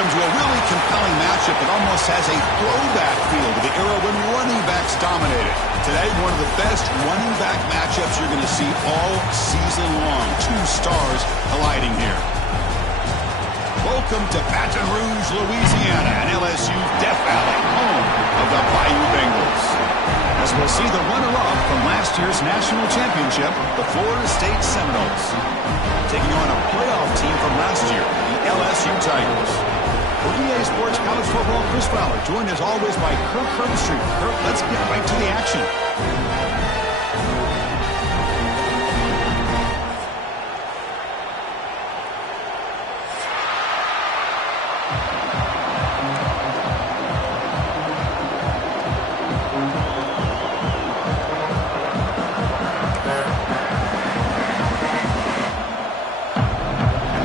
Welcome to a really compelling matchup that almost has a throwback feel to the era when running backs dominated. Today, one of the best running back matchups you're going to see all season long. Two stars colliding here. Welcome to Baton Rouge, Louisiana, and LSU's Death Valley, home of the Bayou Bengals. As we'll see the runner-up from last year's national championship, the Florida State Seminoles, taking on a playoff team from last year, the LSU Tigers. For EA Sports College Football, Chris Fowler, joined as always by Kirk Herbstreit. Kirk, let's get right to the action.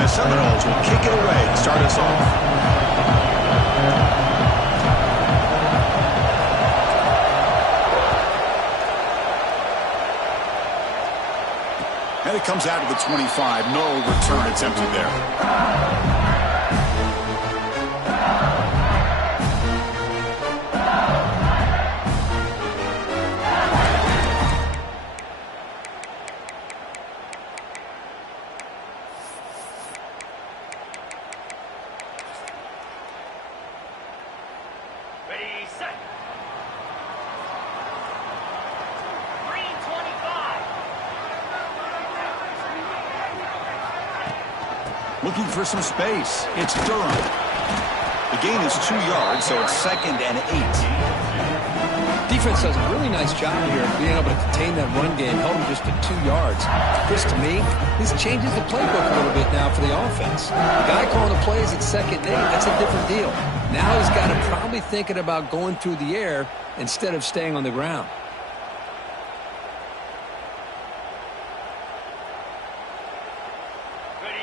Seminoles will kick it away to start us off. And it comes out of the 25. No return attempted there. Looking for some space. It's Durham. The gain is 2 yards, so it's 2nd and 8. Defense does a really nice job here of being able to contain that run game, held him just to 2 yards. Chris, to me, this changes the playbook a little bit now for the offense. The guy calling the plays at 2nd and 8, that's a different deal. Now he's got to probably thinking about going through the air instead of staying on the ground.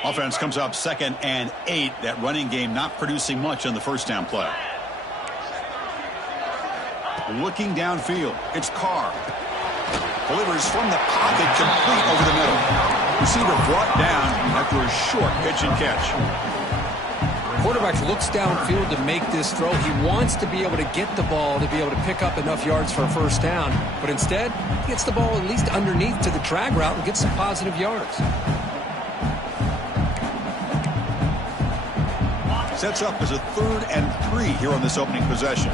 Offense comes up 2nd and 8. That running game not producing much on the first down play. Looking downfield, it's Carr. Delivers from the pocket, complete over the middle. Receiver brought down after a short pitch and catch. Quarterback looks downfield to make this throw. He wants to be able to get the ball to be able to pick up enough yards for a first down. But instead, he gets the ball at least underneath to the drag route and gets some positive yards. Sets up as a 3rd and 3 here on this opening possession.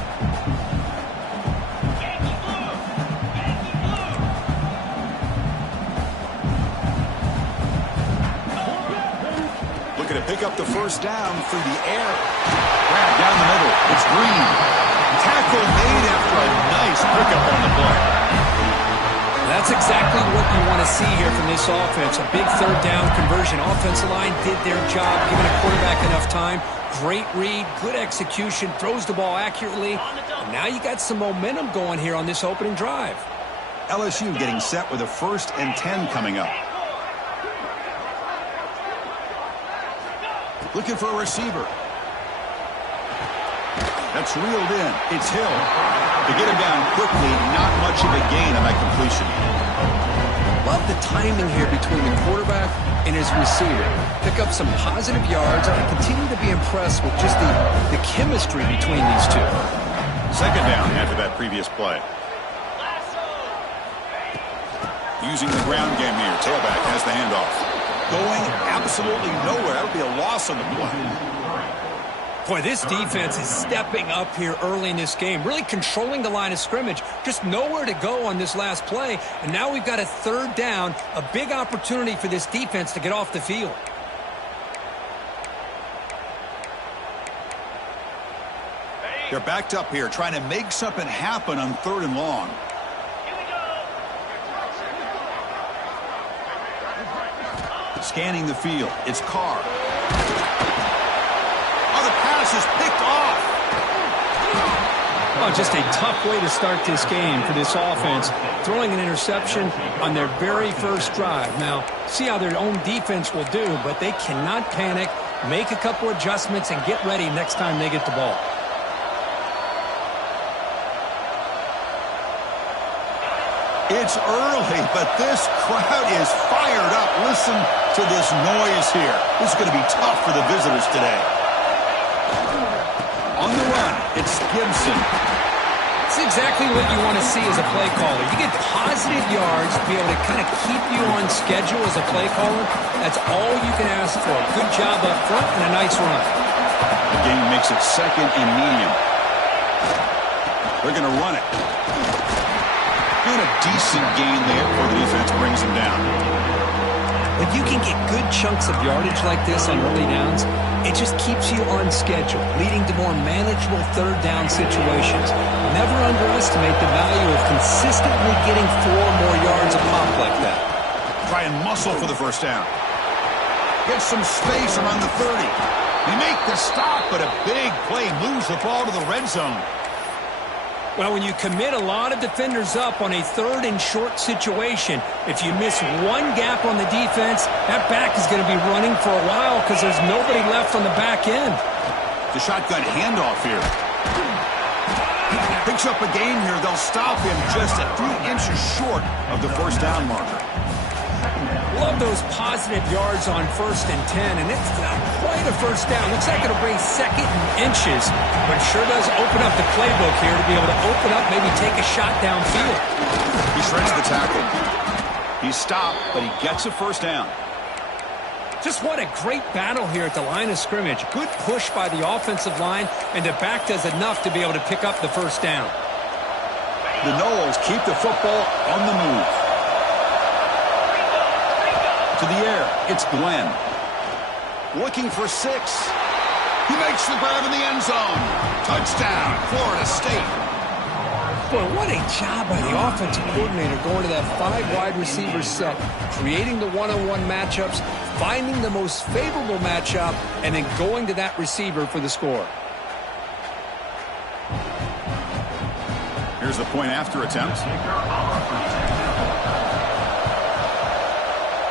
Looking to pick up the first down through the air. Grab down the middle. It's Green. Tackle made after a nice pickup on the play. That's exactly what you want to see here from this offense. A big 3rd down conversion. Offensive line did their job, giving a quarterback enough time. Great read, good execution, throws the ball accurately. And now you got some momentum going here on this opening drive. LSU getting set with a 1st and 10 coming up. Looking for a receiver. That's reeled in. It's Hill. To get him down quickly, not much of a gain on that completion. Love the timing here between the quarterback and his receiver. Pick up some positive yards and continue to be impressed with just the chemistry between these two. 2nd down after that previous play. Using the ground game here. Tailback has the handoff. Going absolutely nowhere. That would be a loss on the play. Boy, this defense is stepping up here early in this game, really controlling the line of scrimmage. Just nowhere to go on this last play, and now we've got a 3rd down, a big opportunity for this defense to get off the field. They're backed up here, trying to make something happen on 3rd and long. Scanning the field, it's Carr. Is picked off. Oh, just a tough way to start this game for this offense. Throwing an interception on their very first drive. Now, see how their own defense will do, but they cannot panic, make a couple adjustments, and get ready next time they get the ball. It's early, but this crowd is fired up. Listen to this noise here. This is going to be tough for the visitors today. On the run, it's Gibson. It's exactly what you want to see as a play caller. You get positive yards to be able to kind of keep you on schedule as a play caller. That's all you can ask for. Good job up front and a nice run. The game makes it 2nd and medium. They're going to run it. And a decent gain there before the defense brings him down. When you can get good chunks of yardage like this on early downs, it just keeps you on schedule, leading to more manageable third down situations. Never underestimate the value of consistently getting 4 more yards a pop like that. Try and muscle for the first down. Get some space around the 30. They make the stop, but a big play moves the ball to the red zone. Well, when you commit a lot of defenders up on a 3rd and short situation, if you miss one gap on the defense, that back is going to be running for a while because there's nobody left on the back end. The shotgun handoff here. Picks up a gain here. They'll stop him just a few inches short of the first down marker. Love those positive yards on 1st and 10, and it's not quite a first down. Looks like it'll bring 2nd and inches, but sure does open up the playbook here to be able to open up, maybe take a shot downfield. He shreds the tackle. He's stopped, but he gets a first down. Just what a great battle here at the line of scrimmage. Good push by the offensive line, and the back does enough to be able to pick up the first down. The Noles keep the football on the move. To the air, it's Glenn. Looking for 6. He makes the grab in the end zone. Touchdown, Florida State. Boy, what a job by the offensive coordinator going to that 5 wide receiver set, creating the one-on-one matchups, finding the most favorable matchup, and then going to that receiver for the score. Here's the point after attempt.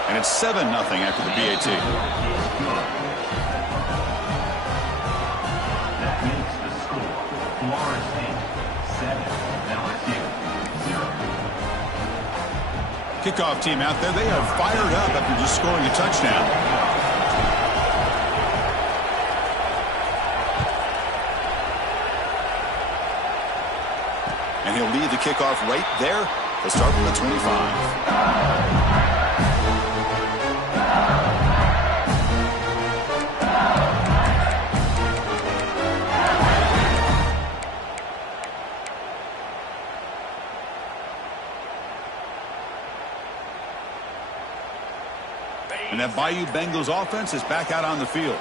And it's 7-0 after the BAT. That makes the score Florida State 7, LSU 0. Kickoff team out there. They are fired up after just scoring a touchdown. And he'll lead the kickoff right there to start from the 25. And that Bayou Bengals offense is back out on the field.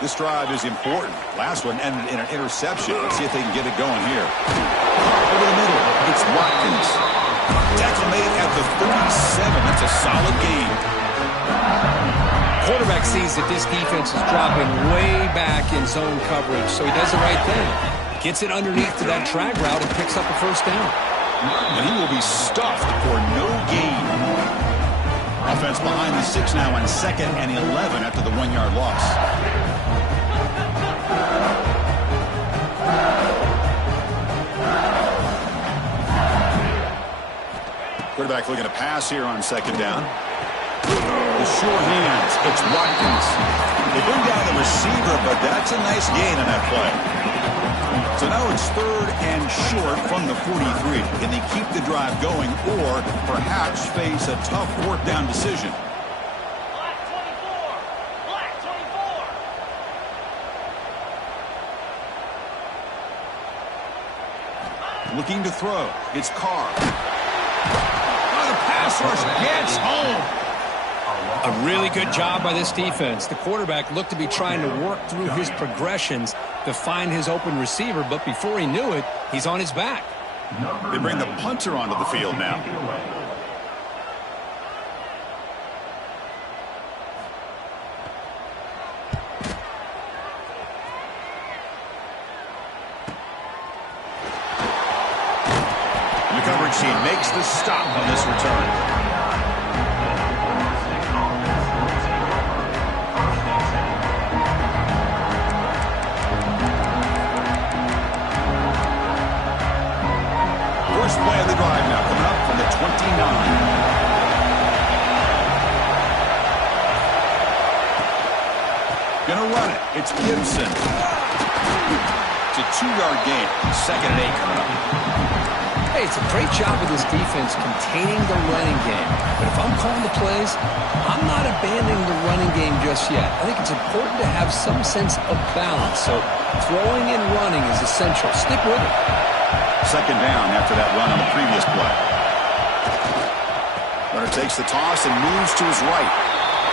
This drive is important. Last one ended in an interception. Let's see if they can get it going here. Over the middle, it's Watkins. Tackle made at the 37. That's a solid gain. Quarterback sees that this defense is dropping way back in zone coverage, so he does the right thing. Gets it underneath to that drag route and picks up a first down. And he will be stuffed for no gain. Offense behind the 6 now on 2nd and 11 after the 1-yard loss. Quarterback looking to pass here on 2nd down. The short hands. It's Watkins. They bring down the receiver, but that's a nice gain on that play. So now it's 3rd and short from the 43. Can they keep the drive going or perhaps face a tough 4th down decision? Black 24. Black 24. Looking to throw. It's Carr. Oh, the pass rush gets home. A really good job by this defense. The quarterback looked to be trying to work through his progressions to find his open receiver, but before he knew it, he's on his back. They bring the punter onto the field now. The coverage team makes the stop on this return. First play of the drive now coming up from the 29. Gonna run it. It's Gibson. To a 2-yard gain. 2nd and 8 coming up. Hey, it's a great job of this defense containing the running game. But if I'm calling the plays, I'm not abandoning the running game just yet. I think it's important to have some sense of balance. So throwing and running is essential. Stick with it. 2nd down after that run on the previous play. Runner takes the toss and moves to his right.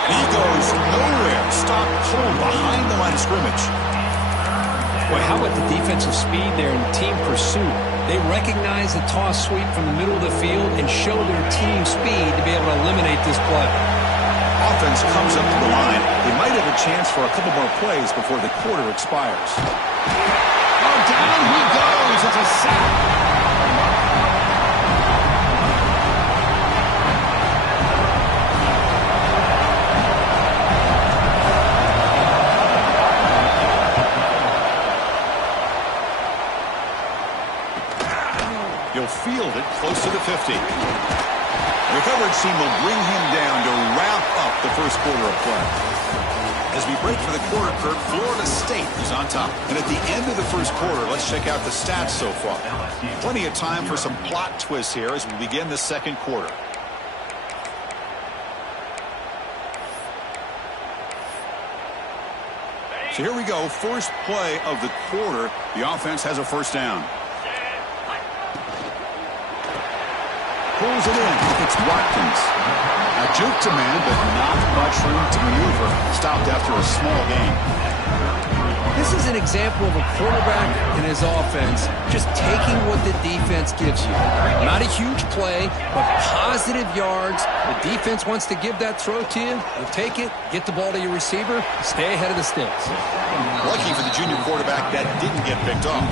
And he goes nowhere. Stopped cold behind the line of scrimmage. Boy, how about the defensive speed there in team pursuit? They recognize the toss sweep from the middle of the field and show their team speed to be able to eliminate this play. Offense comes up to the line. They might have a chance for a couple more plays before the quarter expires. Oh, down he goes. It's a sack. He'll field it close to the 50. The coverage team will bring him down to wrap up the first quarter of play. As we break for the quarter, Kurt, Florida State is on top. And at the end of the first quarter, let's check out the stats so far. Plenty of time for some plot twists here as we begin the second quarter. So here we go. First play of the quarter. The offense has a first down. Pulls it in. It's Watkins. A juke to man, but not much room to maneuver. Stopped after a small gain. This is an example of a quarterback and his offense just taking what the defense gives you. Not a huge play, but positive yards. The defense wants to give that throw to you. You take it, get the ball to your receiver, stay ahead of the sticks. Lucky for the junior quarterback that didn't get picked off.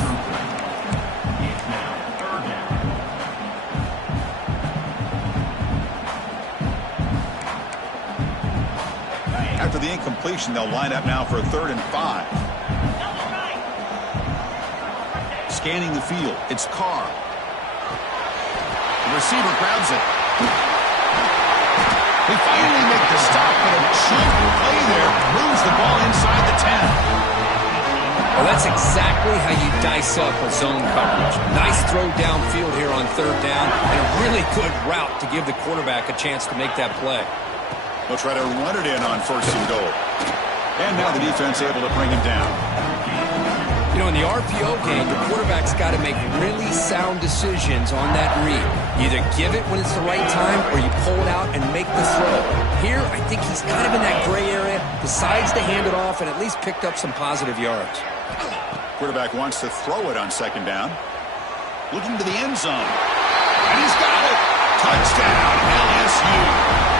After the incompletion, they'll line up now for a 3rd and 5. Scanning the field, it's Carr. The receiver grabs it. They finally make the stop, but a cheap play there moves the ball inside the 10. Well, that's exactly how you dice up a zone coverage. Nice throw downfield here on 3rd down, and a really good route to give the quarterback a chance to make that play. They'll try to run it in on 1st and goal. And now the defense able to bring him down. You know, in the RPO game, the quarterback's got to make really sound decisions on that read. You either give it when it's the right time or you pull it out and make the throw. Here, I think he's kind of in that gray area, decides to hand it off and at least picked up some positive yards. Quarterback wants to throw it on 2nd down. Looking to the end zone. And he's got it. Touchdown, LSU.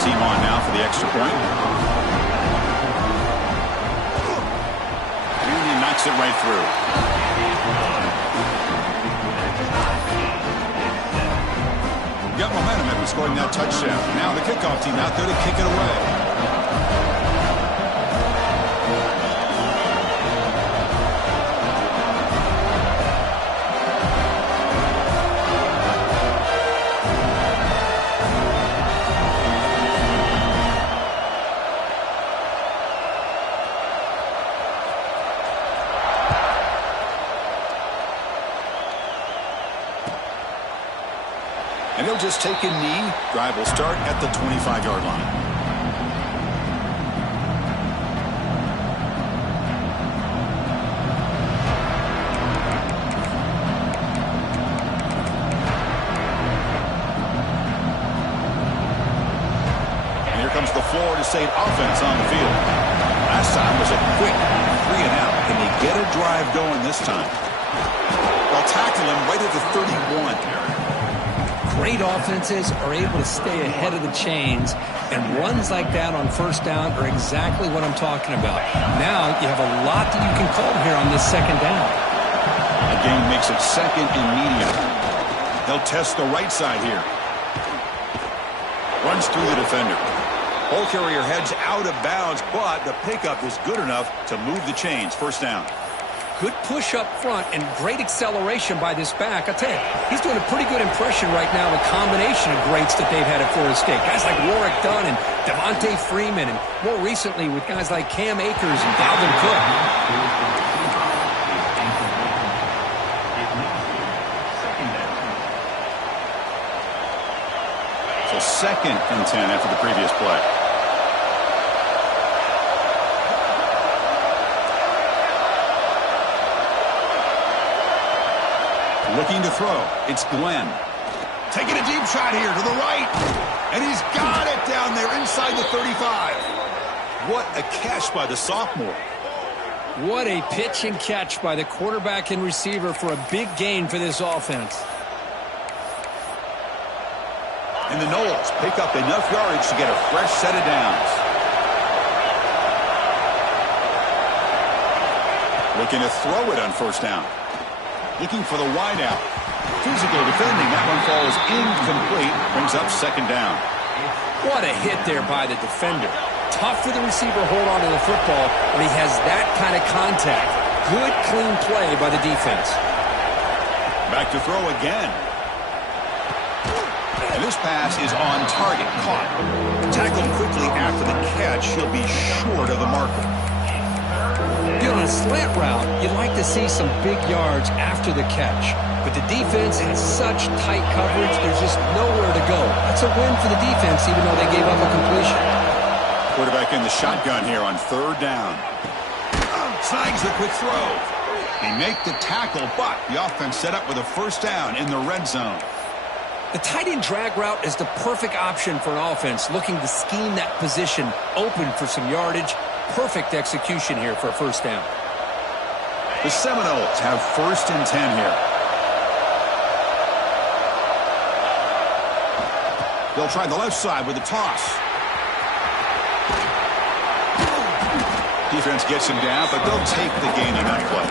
Team on now for the extra point. And he knocks it right through. Got momentum after scoring that touchdown. Now the kickoff team out there to kick it away. And he'll just take a knee. Drive will start at the 25-yard line. And here comes the Florida State offense on the field. Last time was a quick 3 and out. Can they get a drive going this time? They'll tackle him right at the 31. Great offenses are able to stay ahead of the chains, and runs like that on 1st down are exactly what I'm talking about. Now you have a lot that you can call here on this 2nd down. The game makes it 2nd and medium. They'll test the right side here. Runs through the defender. Ball carrier heads out of bounds, but the pickup is good enough to move the chains. 1st down. Good push up front and great acceleration by this back. I tell you, he's doing a pretty good impression right now of a combination of greats that they've had at Florida State. Guys like Warwick Dunn and Devontae Freeman, and more recently with guys like Cam Akers and Dalvin Cook. So 2nd and 10 after the previous play. Looking to throw. It's Glenn. Taking a deep shot here to the right. And he's got it down there inside the 35. What a catch by the sophomore. What a pitch and catch by the quarterback and receiver for a big gain for this offense. And the Noles pick up enough yardage to get a fresh set of downs. Looking to throw it on 1st down. Looking for the wideout. Physical defending. That one falls incomplete. Brings up 2nd down. What a hit there by the defender. Tough for the receiver to hold on to the football when he has that kind of contact. Good, clean play by the defense. Back to throw again. And this pass is on target. Caught. Tackled quickly after the catch. He'll be short of the marker. On a slant route, you'd like to see some big yards after the catch. But the defense has such tight coverage, there's just nowhere to go. That's a win for the defense, even though they gave up a completion. Quarterback in the shotgun here on 3rd down. Snags the quick throw. They make the tackle, but the offense set up with a 1st down in the red zone. The tight end drag route is the perfect option for an offense looking to scheme that position open for some yardage. Perfect execution here for a 1st down. The Seminoles have 1st and 10 here. They'll try the left side with a toss. Defense gets him down, but they'll take the gain on that play.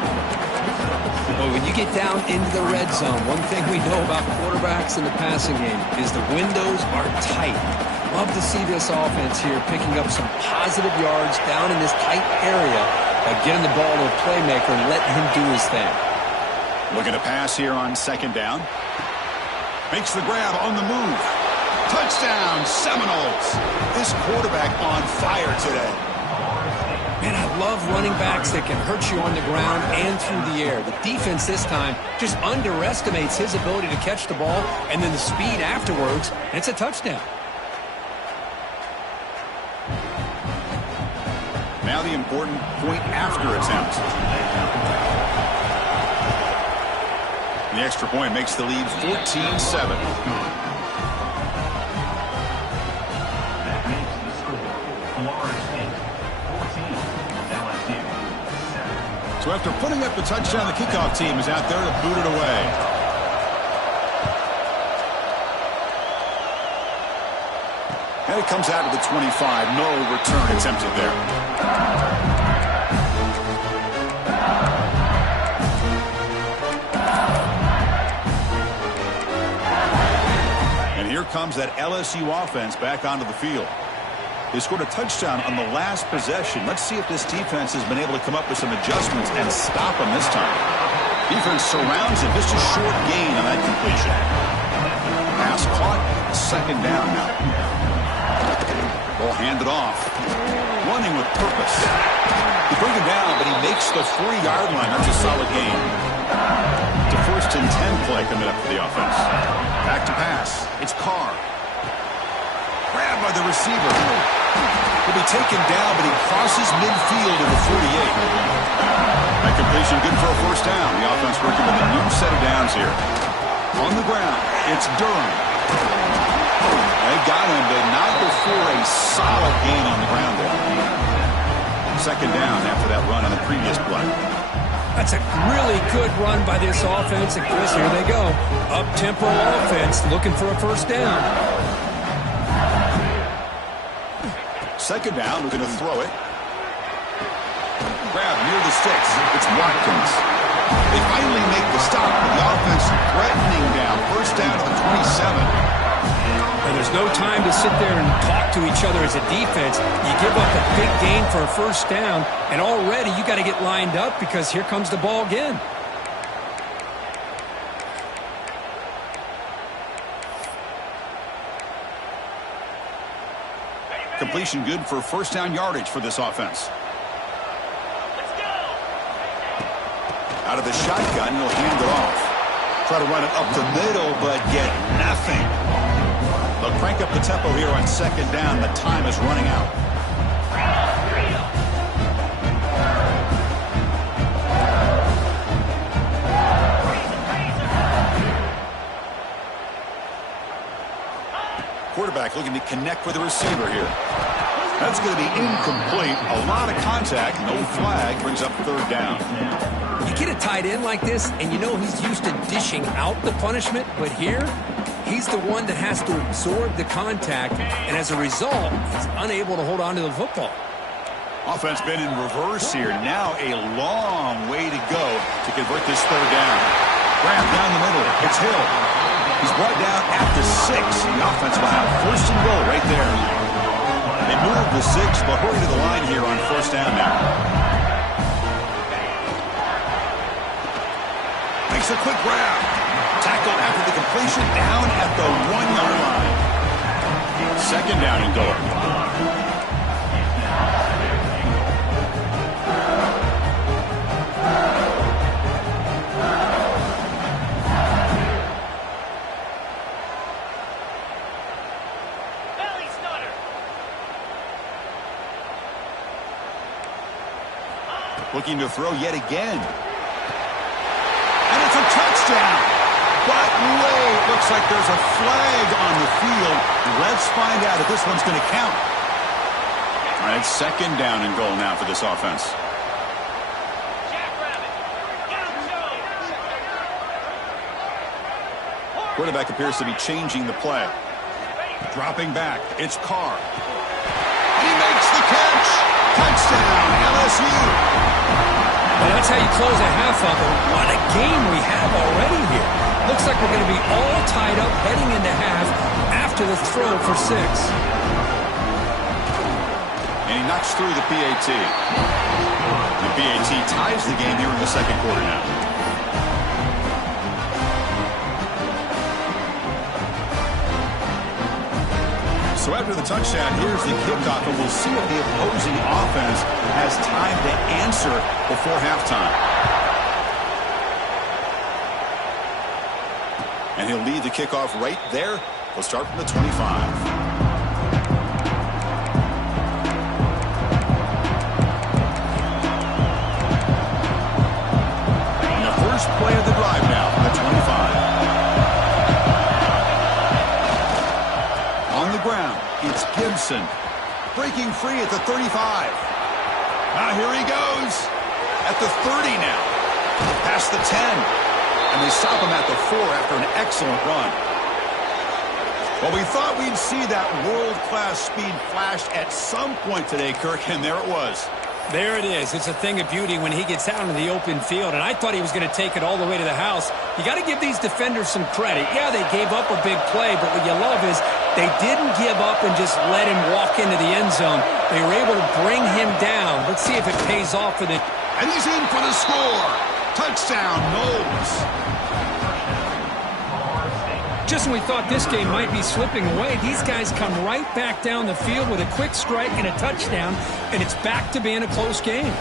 Well, when you get down into the red zone, one thing we know about quarterbacks in the passing game is the windows are tight. Love to see this offense here picking up some positive yards down in this tight area by getting the ball to a playmaker and letting him do his thing. Looking to pass here on 2nd down. Makes the grab on the move. Touchdown, Seminoles. This quarterback on fire today. Man, I love running backs that can hurt you on the ground and through the air. The defense this time just underestimates his ability to catch the ball, and then the speed afterwards, and it's a touchdown. Now the important point after attempt. The extra point makes the lead 14-7. That makes the score Florida State 14, LSU 7. So after putting up the touchdown, the kickoff team is out there to boot it away. And it comes out to the 25. No return attempted there. And here comes that LSU offense back onto the field. They scored a touchdown on the last possession. Let's see if this defense has been able to come up with some adjustments and stop them this time. Defense surrounds it. Just a short gain on that completion. Pass caught. 2nd down now. Ball handed off. Running with purpose. They bring him down, but he makes the 40-yard line. That's a solid gain. It's a 1st and 10 play coming up for the offense. Back to pass. It's Carr. Grabbed by the receiver. He'll be taken down, but he crosses midfield to the 48. That completion good for a 1st down. The offense working with a new set of downs here. On the ground, it's Durham. They got him, but not before a solid gain on the ground there. 2nd down after that run on the previous play. That's a really good run by this offense. And Chris, here they go. Up-tempo offense looking for a 1st down. 2nd down, looking to throw it. Grab near the sticks. It's Watkins. They finally make the stop. The offense threatening down. 1st down to the 27. And there's no time to sit there and talk to each other as a defense. You give up a big gain for a first down, and already you got to get lined up because here comes the ball again. Completion good for first down yardage for this offense. Let's go. Out of the shotgun, he'll hand it off. Try to run it up the middle, but get nothing. They'll crank up the tempo here on second down. The time is running out. Quarterback looking to connect with the receiver here. That's going to be incomplete. A lot of contact. No flag. Brings up third down. You get a tight end like this, and you know he's used to dishing out the punishment, but here, he's the one that has to absorb the contact, and as a result, he's unable to hold on to the football. Offense been in reverse here. Now a long way to go to convert this third down. Graham down the middle. It's Hill. He's brought down at the 6. The offense will have first and goal right there. They move the 6, but hurry to the line here on first down now. Makes a quick grab. Tackle after the completion down at the 1-yard line. Second down and goal. Looking to throw yet again. And it's a touchdown. But wait, looks like there's a flag on the field. Let's find out if this one's going to count. All right, second down and goal now for this offense. Quarterback appears to be changing the play. Dropping back. It's Carr. He makes the catch. Touchdown, LSU. Well, that's how you close a half up. What a game we have already here. Looks like we're going to be all tied up heading into half after the throw for 6. And he knocks through the PAT. The PAT ties the game here in the second quarter now. So after the touchdown, here's the kickoff, and we'll see if the opposing offense has time to answer before halftime. And he'll lead the kickoff right there. We'll start from the 25. And the first play of the drive now from the 25. Ground. It's Gibson breaking free at the 35. Now here he goes at the 30 now. Past the 10. And they stop him at the 4 after an excellent run. Well, we thought we'd see that world-class speed flash at some point today, Kirk, and there it was. There it is. It's a thing of beauty when he gets out in the open field, and I thought he was going to take it all the way to the house. You got to give these defenders some credit. Yeah, they gave up a big play, but what you love is they didn't give up and just let him walk into the end zone. They were able to bring him down. Let's see if it pays off for the... And he's in for the score. Touchdown, Knowles. Just when we thought this game might be slipping away, these guys come right back down the field with a quick strike and a touchdown, and it's back to being a close game.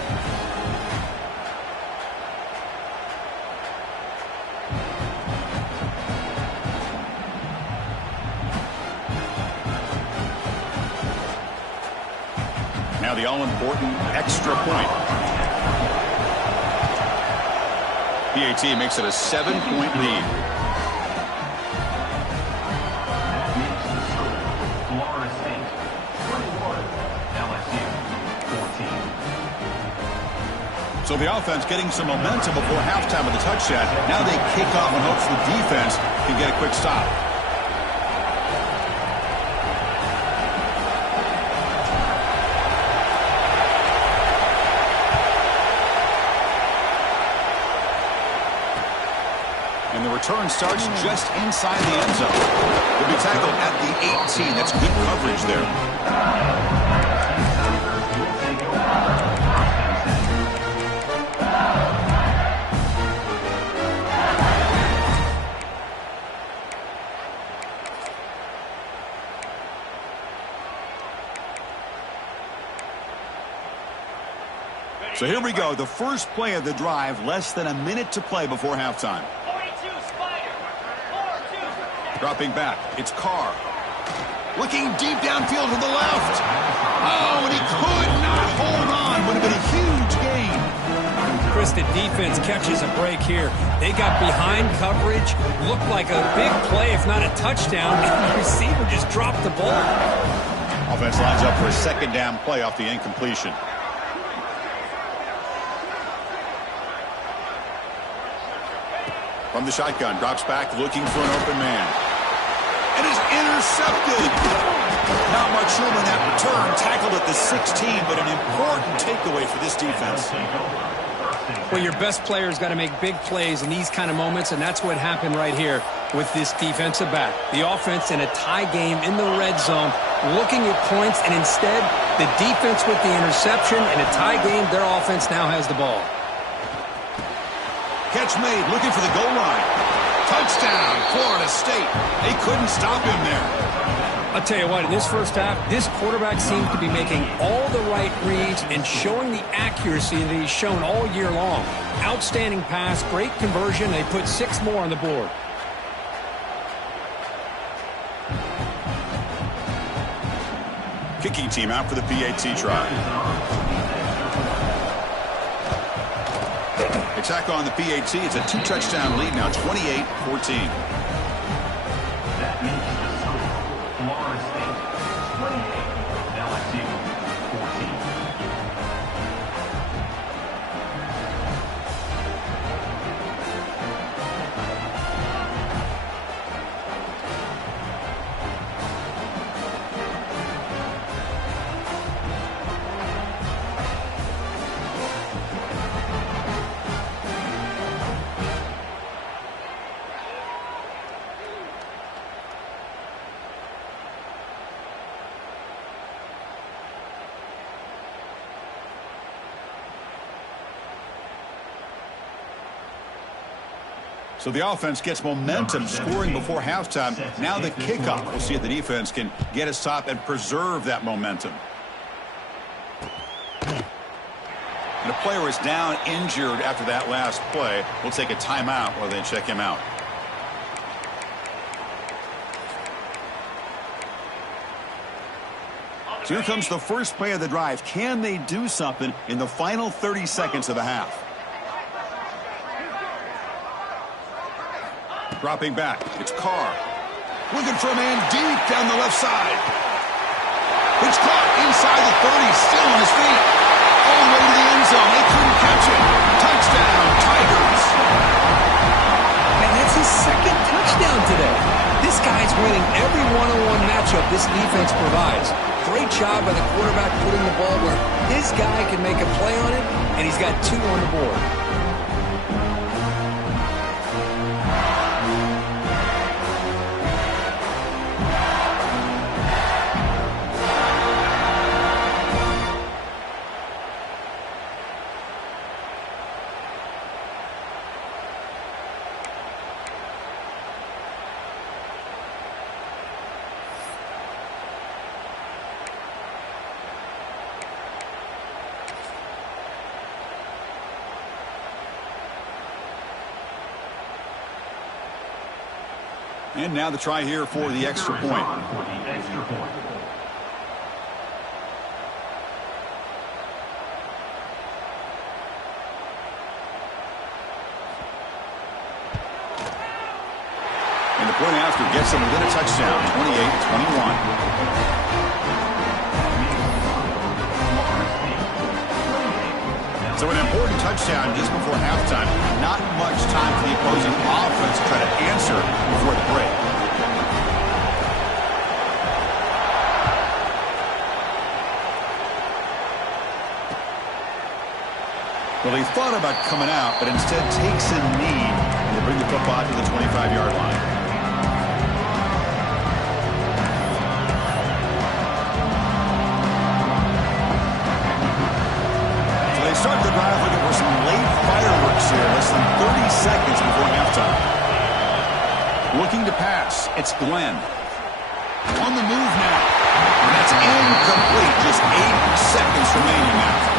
Now the all-important extra point. PAT makes it a 7-point lead. So the offense getting some momentum before halftime with the touchdown. Now they kick off and hopes the defense can get a quick stop. return starts just inside the end zone. He'll be tackled at the 18. That's good coverage there. So here we go, the first play of the drive, less than a minute to play before halftime. 42, Spider. 4-2. Dropping back, it's Carr. Looking deep downfield to the left. Oh, and he could not hold on. Would have been a huge gain. Chris, the defense catches a break here. They got behind coverage, looked like a big play, if not a touchdown, and the receiver just dropped the ball. Offense lines up for a second down play off the incompletion. From the shotgun, drops back, looking for an open man. And is intercepted. Not much room in that return. Tackled at the 16, but an important takeaway for this defense. Well, your best player's got to make big plays in these kind of moments, and that's what happened right here with this defensive back. The offense in a tie game in the red zone, looking at points, and instead, the defense with the interception. In a tie game, their offense now has the ball. Catch made, looking for the goal line. Touchdown, Florida State. They couldn't stop him there. I'll tell you what, in this first half, this quarterback seems to be making all the right reads and showing the accuracy that he's shown all year long. Outstanding pass, great conversion. They put 6 more on the board. Kicking team out for the PAT try. Attack on the PAT. It's a 2-touchdown lead now, 28-14. That means Florida State 28, LSU 14. So the offense gets momentum, scoring before halftime. Now the kickoff. We'll see if the defense can get a stop and preserve that momentum. And a player is down injured after that last play. We'll take a timeout while they check him out. So here comes the first play of the drive. Can they do something in the final 30 seconds of the half? Dropping back, it's Carr. Looking for a man deep down the left side. It's caught inside the 30, still on his feet. All the way to the end zone. They couldn't catch it. Touchdown, Tigers. And that's his second touchdown today. This guy's winning every one-on-one matchup this defense provides. Great job by the quarterback putting the ball where his guy can make a play on it, and he's got 2 on the board. And now the try here for the extra point. And the point after gets them within a touchdown, 28-21. So an important touchdown just before halftime. Not much time for the opposing offense to try to answer before the break. Well, he thought about coming out, but instead takes a knee. will bring the football to the 25-yard line. So they start the drive looking for some late fireworks here. Less than 30 seconds before halftime. Looking to pass. It's Glenn. On the move now. And that's incomplete. Just 8 seconds remaining now.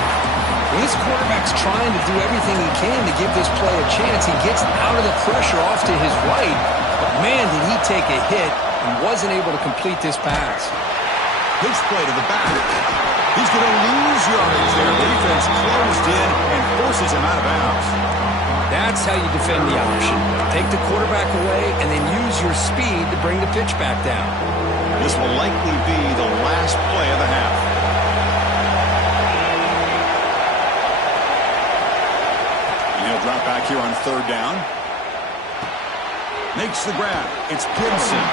Well, this quarterback's trying to do everything he can to give this play a chance. He gets out of the pressure off to his right. But, man, did he take a hit and wasn't able to complete this pass. Pitch play to the back. He's going to lose yardage there. Defense closed in and forces him out of bounds. That's how you defend the option. Take the quarterback away and then use your speed to bring the pitch back down. This will likely be the last play of the half. And he'll drop back here on 3rd down. Makes the grab. It's Gibson.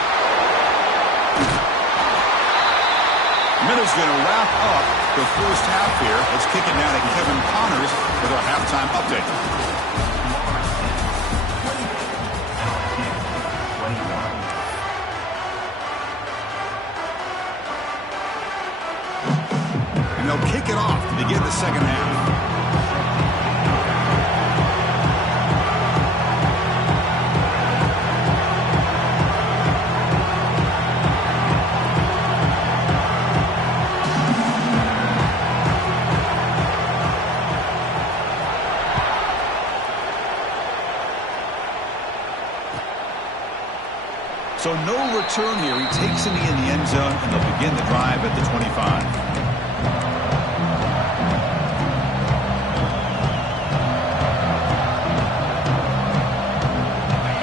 Minutes going to wrap up the first half here. Let's kick it now to Kevin Connors with our halftime update. And they'll kick it off to begin the second half. So no return here. He takes it in the end zone, and they'll begin the drive at the 25.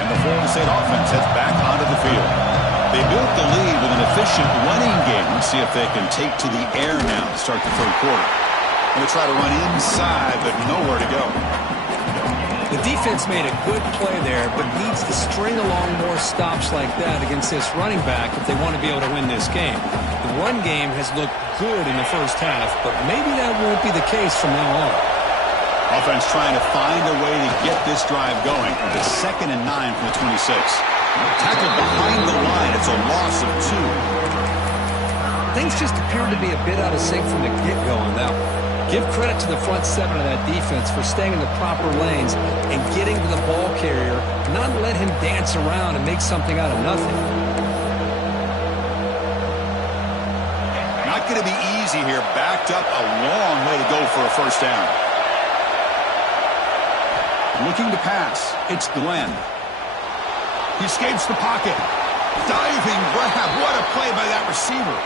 And the Florida State offense heads back onto the field. They built the lead with an efficient running game. Let's see if they can take to the air now to start the 3rd quarter. Going to try to run inside, but nowhere to go. The defense made a good play there, but needs to string along more stops like that against this running back if they want to be able to win this game. The run game has looked good in the first half, but maybe that won't be the case from now on. Offense trying to find a way to get this drive going. The 2nd and 9 from the 26. Tackled behind the line. It's a loss of 2. Things just appear to be a bit out of sync from the get-go on that one. Give credit to the front 7 of that defense for staying in the proper lanes and getting to the ball carrier, not let him dance around and make something out of nothing. Not going to be easy here. Backed up a long way to go for a first down. Looking to pass. It's Glenn. He escapes the pocket. Diving grab. What a play by that receiver.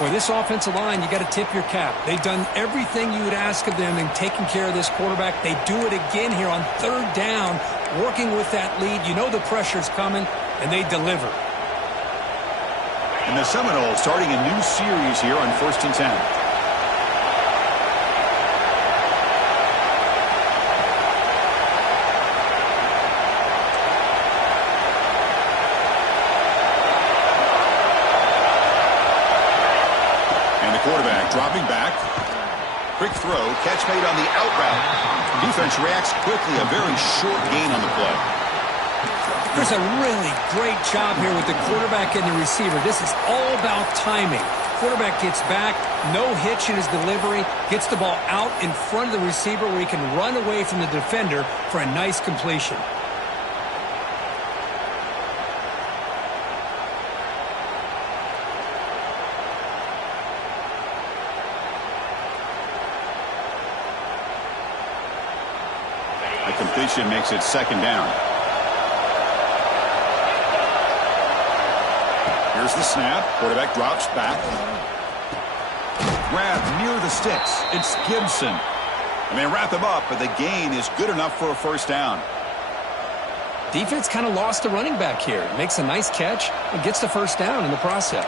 For this offensive line, you got to tip your cap. They've done everything you would ask of them in taking care of this quarterback. They do it again here on 3rd down, working with that lead. You know the pressure's coming, and they deliver. And the Seminoles starting a new series here on 1st and 10. Quarterback dropping back. Quick throw. Catch made on the out route. Defense reacts quickly. A very short gain on the play. There's a really great job here with the quarterback and the receiver. This is all about timing. Quarterback gets back. No hitch in his delivery. Gets the ball out in front of the receiver where he can run away from the defender for a nice completion. Completion makes it 2nd down. Here's the snap. Quarterback drops back. Grab near the sticks. It's Gibson. And they wrap him up, but the gain is good enough for a first down. Defense kind of lost the running back here. Makes a nice catch and gets the first down in the process.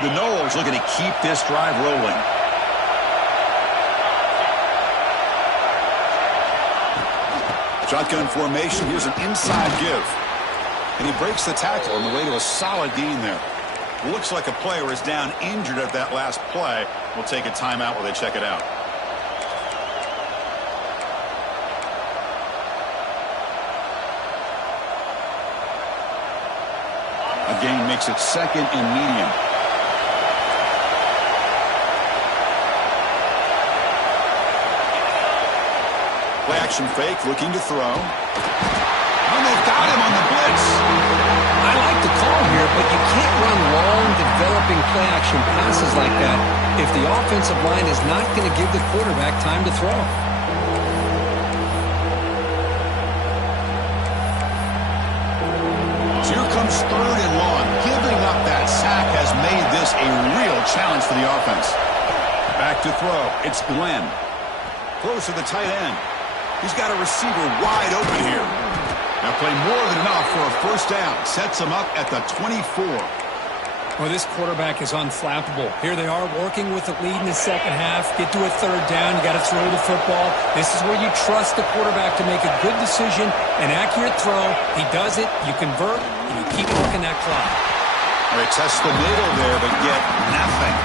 The Noles looking to keep this drive rolling. Shotgun formation. Here's an inside give. And he breaks the tackle on the way to a solid gain there. Looks like a player is down injured at that last play. We'll take a timeout while they check it out. A gain makes it 2nd and medium. Play action fake, looking to throw. And they've got him on the blitz. I like the call here, but you can't run long, developing play-action passes like that if the offensive line is not going to give the quarterback time to throw. So here comes 3rd and long. Giving up that sack has made this a real challenge for the offense. Back to throw. It's Glenn. Close to the tight end. He's got a receiver wide open here. Now play more than enough for a first down. Sets him up at the 24. Well, this quarterback is unflappable. Here they are working with the lead in the second half. Get to a 3rd down. You got to throw the football. This is where you trust the quarterback to make a good decision, an accurate throw. He does it. You convert, and you keep working that clock. They test the middle there, but get nothing.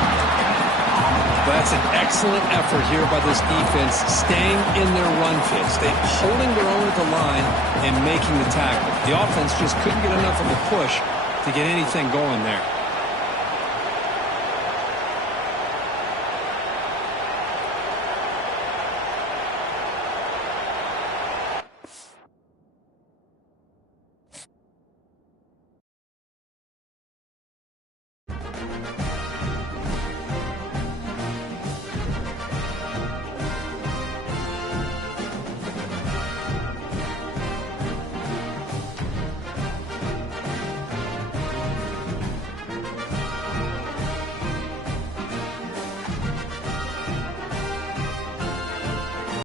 That's an excellent effort here by this defense, staying in their run fits. They're holding their own at the line and making the tackle. The offense just couldn't get enough of a push to get anything going there.